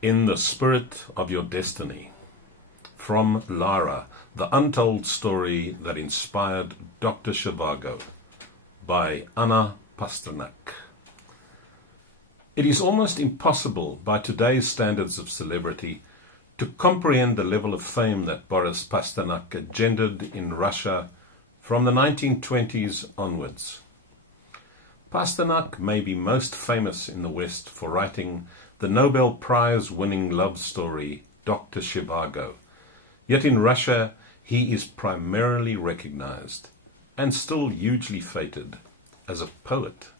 In the Spirit of Your Destiny, from Lara, the untold story that inspired Dr. Zhivago, by Anna Pasternak. It is almost impossible by today's standards of celebrity to comprehend the level of fame that Boris Pasternak engendered in Russia from the 1920s onwards. Pasternak may be most famous in the West for writing the Nobel Prize-winning love story Dr. Zhivago, yet in Russia he is primarily recognized, and still hugely feted, as a poet.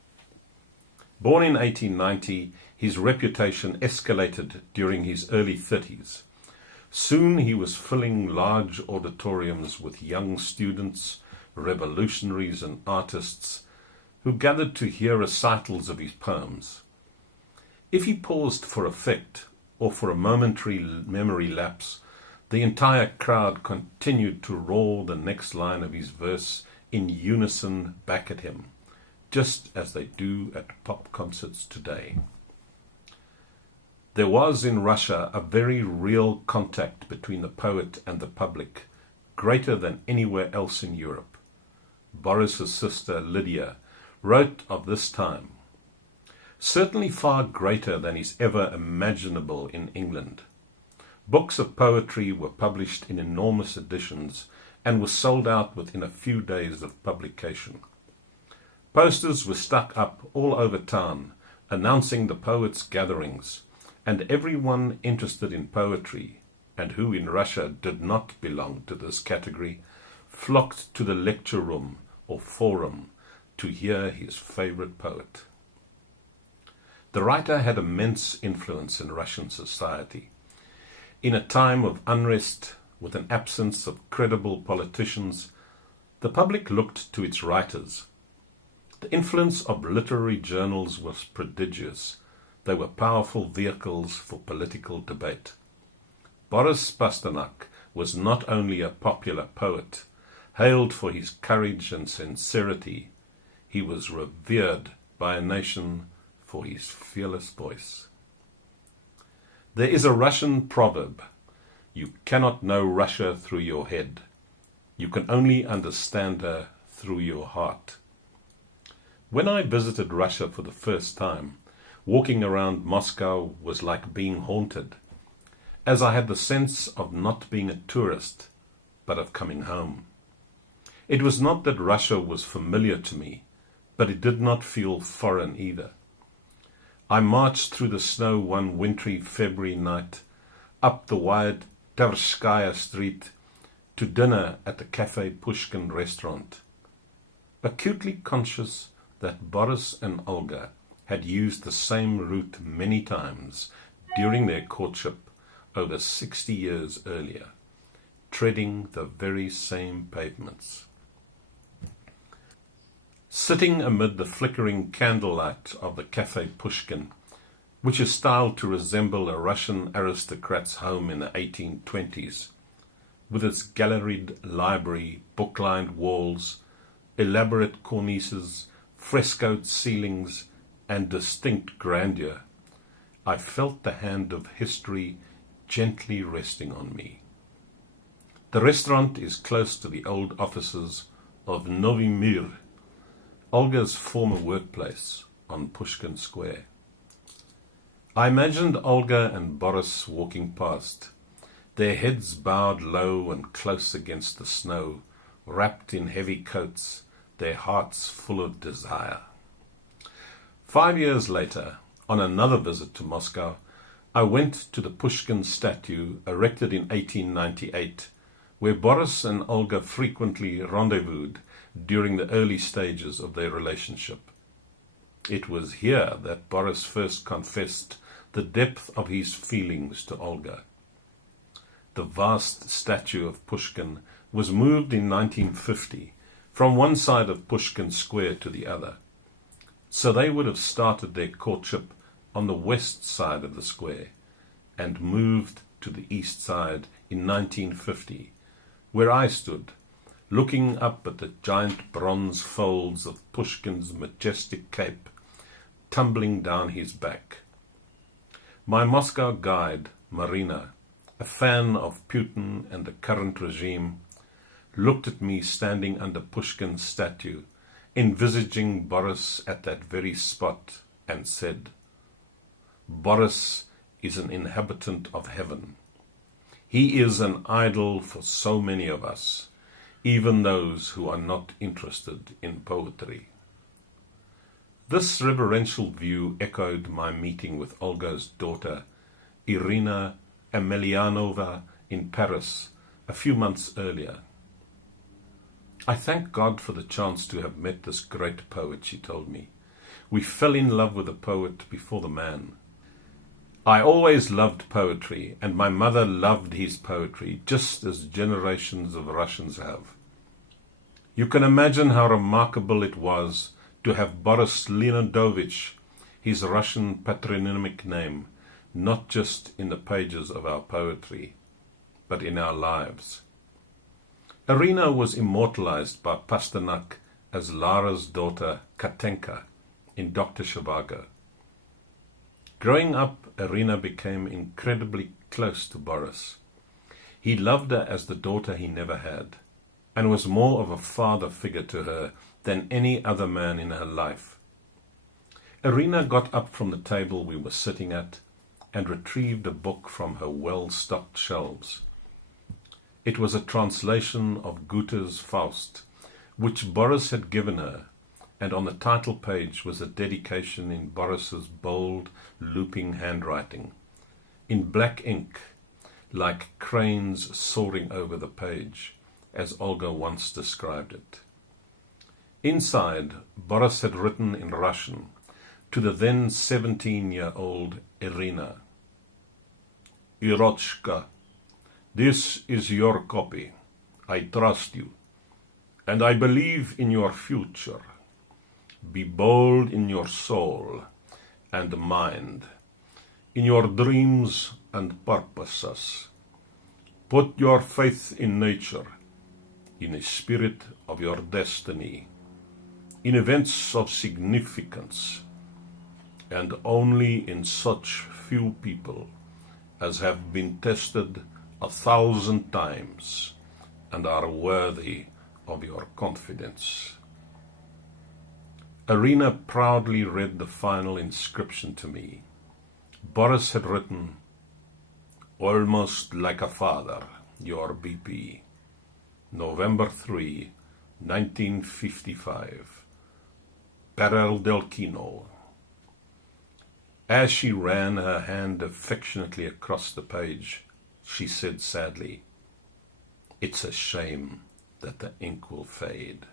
Born in 1890, his reputation escalated during his early 30s. Soon he was filling large auditoriums with young students, revolutionaries and artists who gathered to hear recitals of his poems. If he paused for effect or for a momentary memory lapse, the entire crowd continued to roar the next line of his verse in unison back at him, just as they do at pop concerts today. There was in Russia a very real contact between the poet and the public, greater than anywhere else in Europe. Boris's sister Lydia wrote of this time, certainly far greater than is ever imaginable in England. Books of poetry were published in enormous editions and were sold out within a few days of publication. Posters were stuck up all over town announcing the poets' gatherings, and everyone interested in poetry, and who in Russia did not belong to this category, flocked to the lecture room or forum to hear his favorite poet. The writer had immense influence in Russian society. In a time of unrest, with an absence of credible politicians, the public looked to its writers. The influence of literary journals was prodigious. They were powerful vehicles for political debate. Boris Pasternak was not only a popular poet, hailed for his courage and sincerity, he was revered by a nation for his fearless voice. There is a Russian proverb, "You cannot know Russia through your head. You can only understand her through your heart." When I visited Russia for the first time, walking around Moscow was like being haunted, as I had the sense of not being a tourist, but of coming home. It was not that Russia was familiar to me, but it did not feel foreign either. I marched through the snow one wintry February night, up the wide Tverskaya Street, to dinner at the Café Pushkin restaurant, acutely conscious that Boris and Olga had used the same route many times during their courtship over 60 years earlier, treading the very same pavements. Sitting amid the flickering candlelight of the Café Pushkin, which is styled to resemble a Russian aristocrat's home in the 1820s, with its galleried library, book-lined walls, elaborate cornices, frescoed ceilings, and distinct grandeur, I felt the hand of history gently resting on me. The restaurant is close to the old offices of Novy Mir, Olga's former workplace on Pushkin Square. I imagined Olga and Boris walking past, their heads bowed low and close against the snow, wrapped in heavy coats, their hearts full of desire. 5 years later, on another visit to Moscow, I went to the Pushkin statue erected in 1898, where Boris and Olga frequently rendezvoused during the early stages of their relationship. It was here that Boris first confessed the depth of his feelings to Olga. The vast statue of Pushkin was moved in 1950 from one side of Pushkin Square to the other, so they would have started their courtship on the west side of the square and moved to the east side in 1950, where I stood, looking up at the giant bronze folds of Pushkin's majestic cape tumbling down his back. My Moscow guide, Marina, a fan of Putin and the current regime, looked at me standing under Pushkin's statue, envisaging Boris at that very spot, and said, "Boris is an inhabitant of heaven. He is an idol for so many of us, even those who are not interested in poetry." This reverential view echoed my meeting with Olga's daughter, Irina Emelianova, in Paris a few months earlier. "I thank God for the chance to have met this great poet," she told me. "We fell in love with the poet before the man. I always loved poetry, and my mother loved his poetry, just as generations of Russians have. You can imagine how remarkable it was to have Boris Leonidovich, his Russian patronymic name, not just in the pages of our poetry, but in our lives." Irina was immortalized by Pasternak as Lara's daughter Katenka in Dr. Zhivago. Growing up, Irina became incredibly close to Boris. He loved her as the daughter he never had, and was more of a father figure to her than any other man in her life. Irina got up from the table we were sitting at and retrieved a book from her well-stocked shelves. It was a translation of Goethe's Faust, which Boris had given her, and on the title page was a dedication in Boris's bold, looping handwriting, in black ink, like cranes soaring over the page, as Olga once described it. Inside, Boris had written in Russian to the then 17-year-old Irina, "Irochka, this is your copy. I trust you, and I believe in your future. Be bold in your soul and mind, in your dreams and purposes. Put your faith in nature, in the spirit of your destiny, in events of significance, and only in such few people as have been tested 1,000 times and are worthy of your confidence." Irina proudly read the final inscription to me. Boris had written, "Almost like a father, your BP. November 3, 1955. Perel del Kino." As she ran her hand affectionately across the page, she said sadly, "It's a shame that the ink will fade."